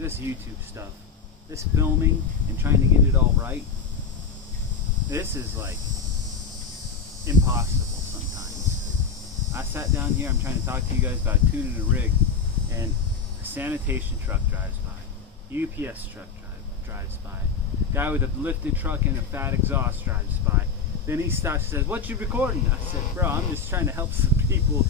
this YouTube stuff, this filming and trying to get it all right, this is like impossible sometimes. I sat down here, I'm trying to talk to you guys about tuning a rig, and a sanitation truck drives by, UPS truck drives by, guy with a lifted truck and a fat exhaust drives by. Then he stops and says, "What you recording?" I said, "Bro, I'm just trying to help some people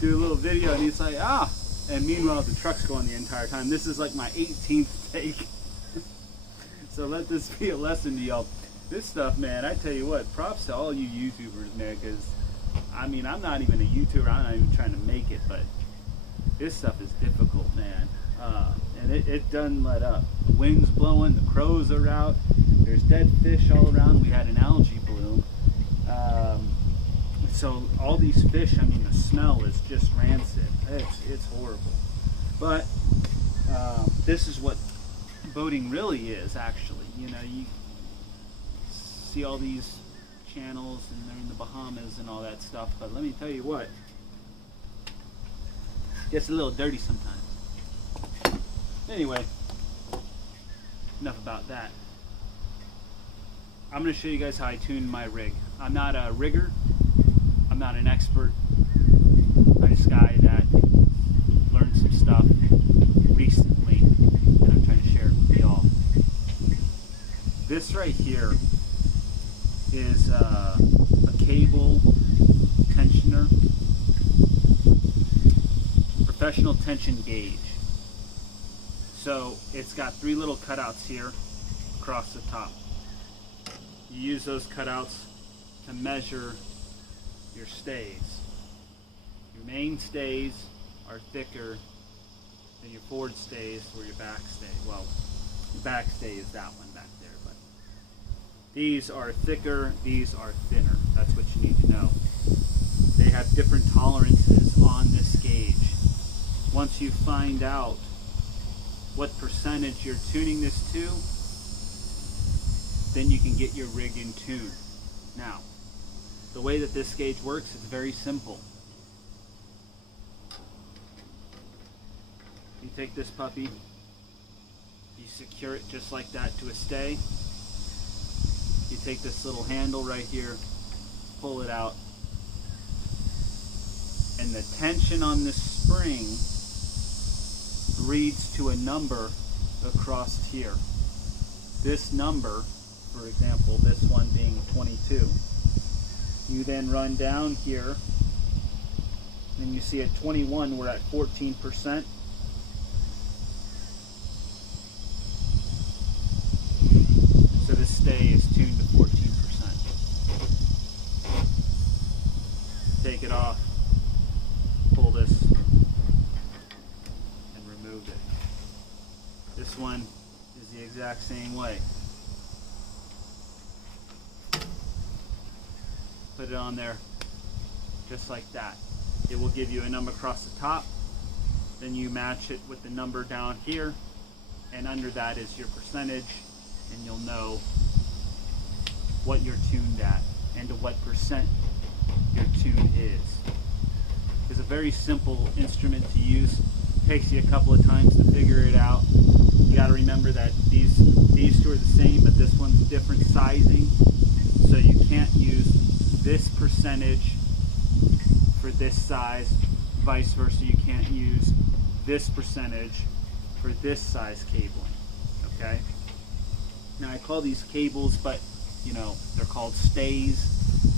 do a little video." And he's like, "Ah." And meanwhile, the truck's going the entire time. This is like my 18th take. So let this be a lesson to y'all. This stuff, man, I tell you what, props to all you YouTubers, man, because, I mean, I'm not even a YouTuber. I'm not even trying to make it, but this stuff is difficult, man. And it doesn't let up. The wind's blowing, the crows are out, there's dead fish all around. We had an algae bloom. So all these fish, I mean, the smell is just rancid. It's horrible. But this is what boating really is, actually. You know, you see all these channels and they're in the Bahamas and all that stuff, but let me tell you what, it gets a little dirty sometimes. Anyway, enough about that. I'm going to show you guys how I tune my rig. I'm not a rigger, I'm not an expert. I'm just a guy that learned some stuff recently and I'm trying to share it with y'all. This right here is a cable tensioner, professional tension gauge. So it's got 3 little cutouts here across the top. You use those cutouts to measure your stays. Your main stays are thicker than your forward stays or your back stay. Well, your back stay is that one back there, but these are thicker, these are thinner. That's what you need to know. They have different tolerances on this gauge. Once you find out what percentage you're tuning this to, then you can get your rig in tune. Now, the way that this gauge works is very simple. You take this puppy, you secure it just like that to a stay. You take this little handle right here, pull it out, and the tension on this spring reads to a number across here. This number, for example, this one being 22. You then run down here and you see at 21 we're at 14%. So this stay is tuned to 14%. Take it off, pull this, and remove it. This one is the exact same way. Put it on there just like that. It will give you a number across the top, then you match it with the number down here, and under that is your percentage, and you'll know what you're tuned at and to what percent your tune is. It's a very simple instrument to use. It takes you a couple of times to figure it out. You got to remember that these two are the same, but this one's different sizing, so you can't use this percentage for this size, vice versa. You can't use this percentage for this size cabling. Okay, now I call these cables, but you know, they're called stays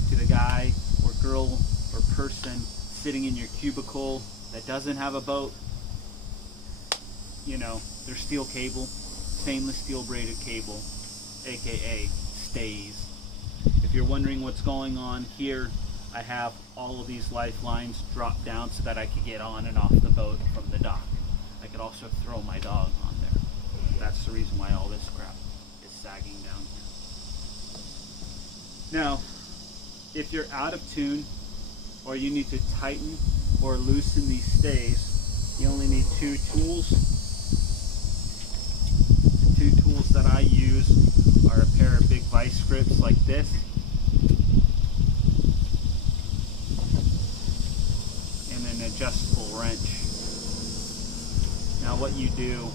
to the guy or girl or person sitting in your cubicle that doesn't have a boat. You know, they're steel cable, stainless steel braided cable, aka stays. If you're wondering what's going on here, I have all of these lifelines dropped down so that I could get on and off the boat from the dock. I could also throw my dog on there. That's the reason why all this crap is sagging down here. Now, if you're out of tune or you need to tighten or loosen these stays, you only need 2 tools. The 2 tools that I use are a pair of big vice grips like this, and an adjustable wrench. Now what you do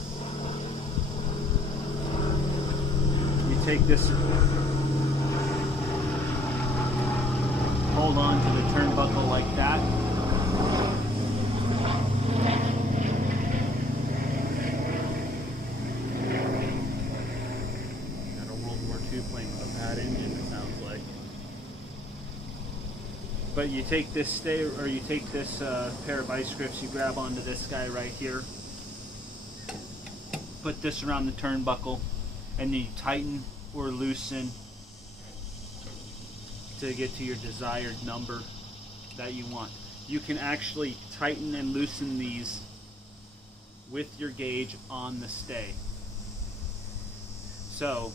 take this, hold on to the turnbuckle like that. Got a World War II plane with a bad engine, it sounds like. But you take this pair of vice grips, you grab onto this guy right here, put this around the turnbuckle, and then you tighten or loosen to get to your desired number that you want. You can actually tighten and loosen these with your gauge on the stay. So,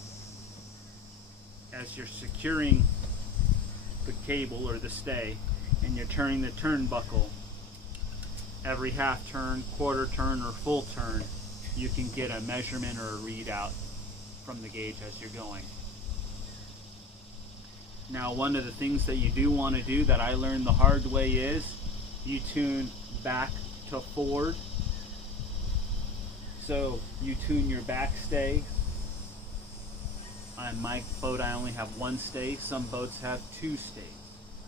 as you're securing the cable or the stay and you're turning the turnbuckle, every half turn, quarter turn, or full turn, you can get a measurement or a readout from the gauge as you're going. Now, one of the things that you do want to do that I learned the hard way is you tune back to forward. So you tune your back stay. On my boat I only have one stay. Some boats have two stays.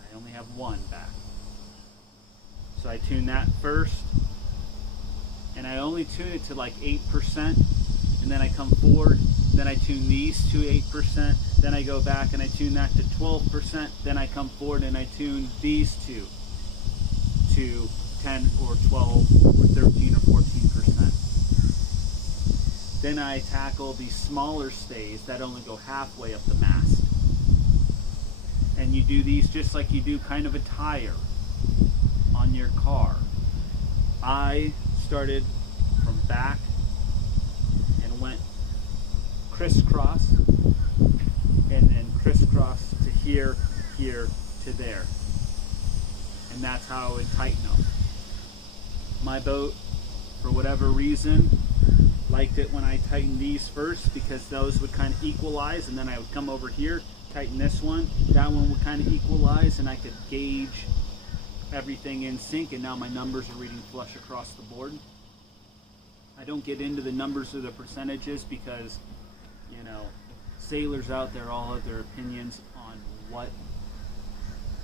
I only have one back. So I tune that first. And I only tune it to like 8%. And then I come forward. Then I tune these to 8%. Then I go back and I tune that to 12%. Then I come forward and I tune these two to 10 or 12 or 13 or 14%. Then I tackle these smaller stays that only go halfway up the mast. And you do these just like you do kind of a tire on your car. I started from back and went crisscross, and then crisscross to here, here, to there. And that's how I would tighten them. My boat, for whatever reason, liked it when I tightened these first because those would kind of equalize, and then I would come over here, tighten this one, that one would kind of equalize, and I could gauge everything in sync, and now my numbers are reading flush across the board. I don't get into the numbers or the percentages because, you know, sailors out there all have their opinions on what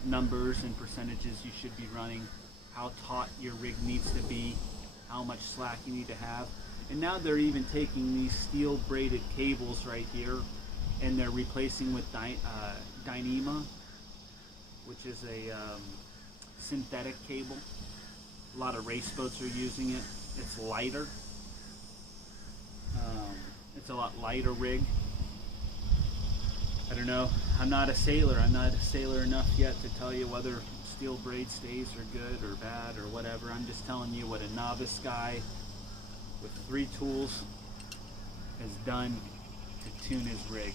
numbers and percentages you should be running, how taut your rig needs to be, how much slack you need to have. And now they're even taking these steel braided cables right here and they're replacing with Dyneema, which is a synthetic cable. A lot of race boats are using it. It's lighter. It's a lot lighter rig. I don't know. I'm not a sailor. I'm not a sailor enough yet to tell you whether steel braid stays are good or bad or whatever. I'm just telling you what a novice guy with 3 tools has done to tune his rig.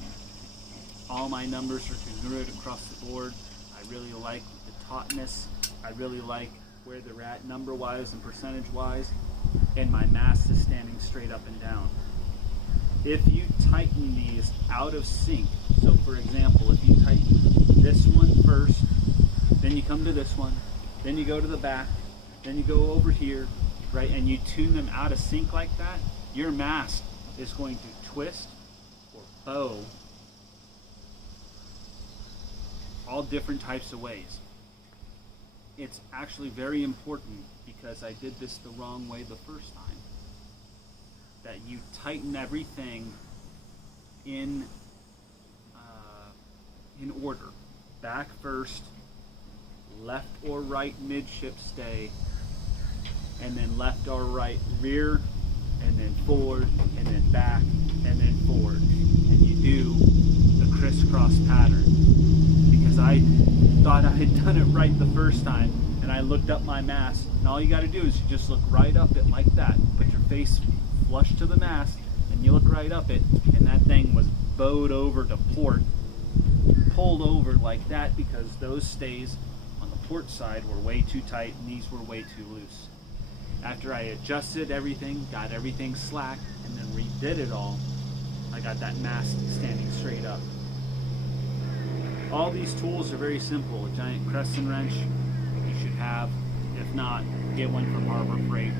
All my numbers are congruent across the board. I really like the tautness. I really like where they're at number-wise and percentage-wise. And my mast is standing straight up and down. If you tighten these out of sync, so for example, if you tighten this one first, then you come to this one, then you go to the back, then you go over here, right, and you tune them out of sync like that, your mast is going to twist or bow all different types of ways. It's actually very important, because I did this the wrong way the first time, that you tighten everything in order. Back first, left or right midship stay, and then left or right rear, and then forward, and then back, and then forward. And you do the crisscross pattern. Because I thought I had done it right the first time, and I looked up my mast, and all you got to do is you just look right up it like that. Put your face flush to the mast, and you look right up it, and that thing was bowed over to port, pulled over like that, because those stays on the port side were way too tight, and these were way too loose. After I adjusted everything, got everything slack, and then redid it all, I got that mast standing straight up. All these tools are very simple. A giant crescent wrench you should have. If not, get one from Harbor Freight.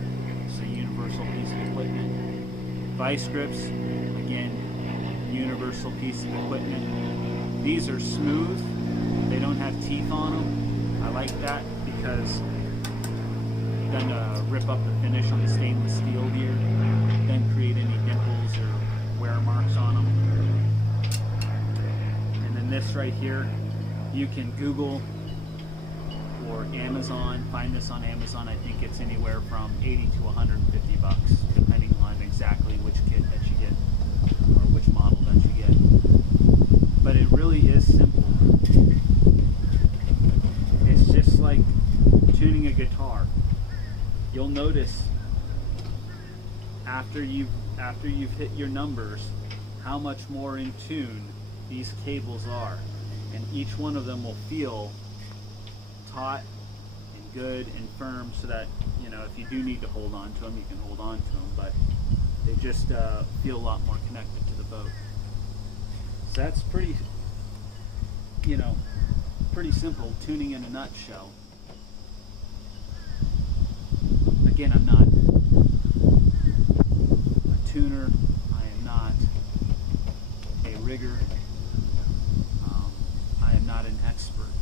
It's a universal piece of equipment. Vice grips, again, universal piece of equipment. These are smooth. They don't have teeth on them. I like that because it doesn't rip up the finish on the stainless steel here. Doesn't create any dimples or wear marks on them. And then this right here, you can Google or Amazon, find this on Amazon. I think it's anywhere from 80 to 150 bucks, depending on exactly which kit that you get or which model that you get. But it really is simple. It's just like tuning a guitar. You'll notice after you've hit your numbers how much more in tune these cables are, and each one of them will feel taut and good and firm, so that, you know, if you do need to hold on to them, you can hold on to them, but they just feel a lot more connected to the boat. So that's pretty, you know, pretty simple tuning in a nutshell. Again, I'm not a tuner, I am not a rigger, I am not an expert.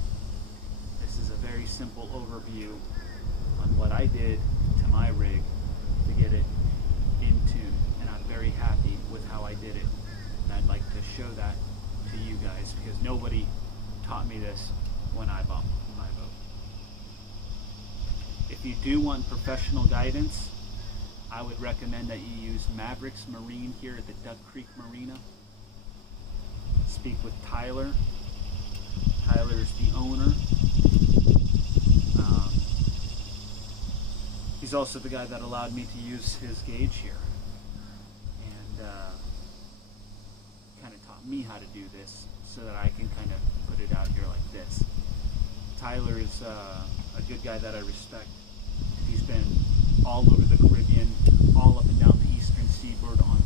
This is a very simple overview on what I did to my rig to get it in tune, and I'm very happy with how I did it, and I'd like to show that to you guys because nobody taught me this when I bought my boat. If you do want professional guidance, I would recommend that you use Mavericks Marine here at the Duck Creek Marina. Speak with Tyler. Tyler is the owner. He's also the guy that allowed me to use his gauge here, and kind of taught me how to do this so that I can kind of put it out here like this. Tyler is a good guy that I respect. He's been all over the Caribbean, all up and down the eastern seaboard on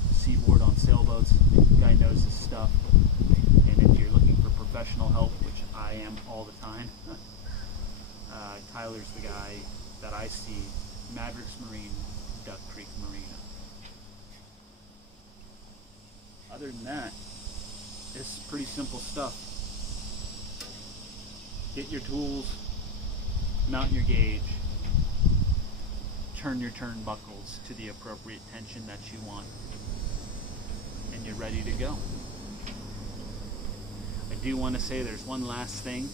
sailboats. The guy knows his stuff, and if you're looking for professional help, which I am all the time, Tyler's the guy that I see. Mavericks Marine, Duck Creek Marina. Other than that, it's pretty simple stuff. Get your tools, mount your gauge, turn your turnbuckles to the appropriate tension that you want, and you're ready to go. I do want to say there's one last thing.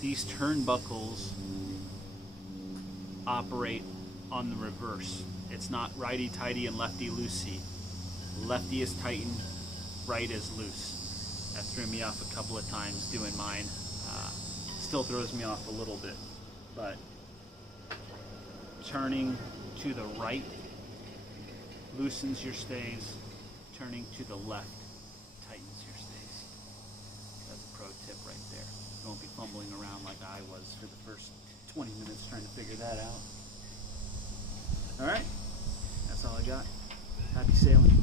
These turnbuckles operate on the reverse. It's not righty-tighty and lefty-loosey. Lefty is tightened, right is loose. That threw me off a couple of times doing mine. Still throws me off a little bit, but turning to the right loosens your stays. Turning to the left tightens your stays. That's a pro tip right there. You won't be fumbling around like I was for the first 20 minutes trying to figure that out. Alright, that's all I got. Happy sailing.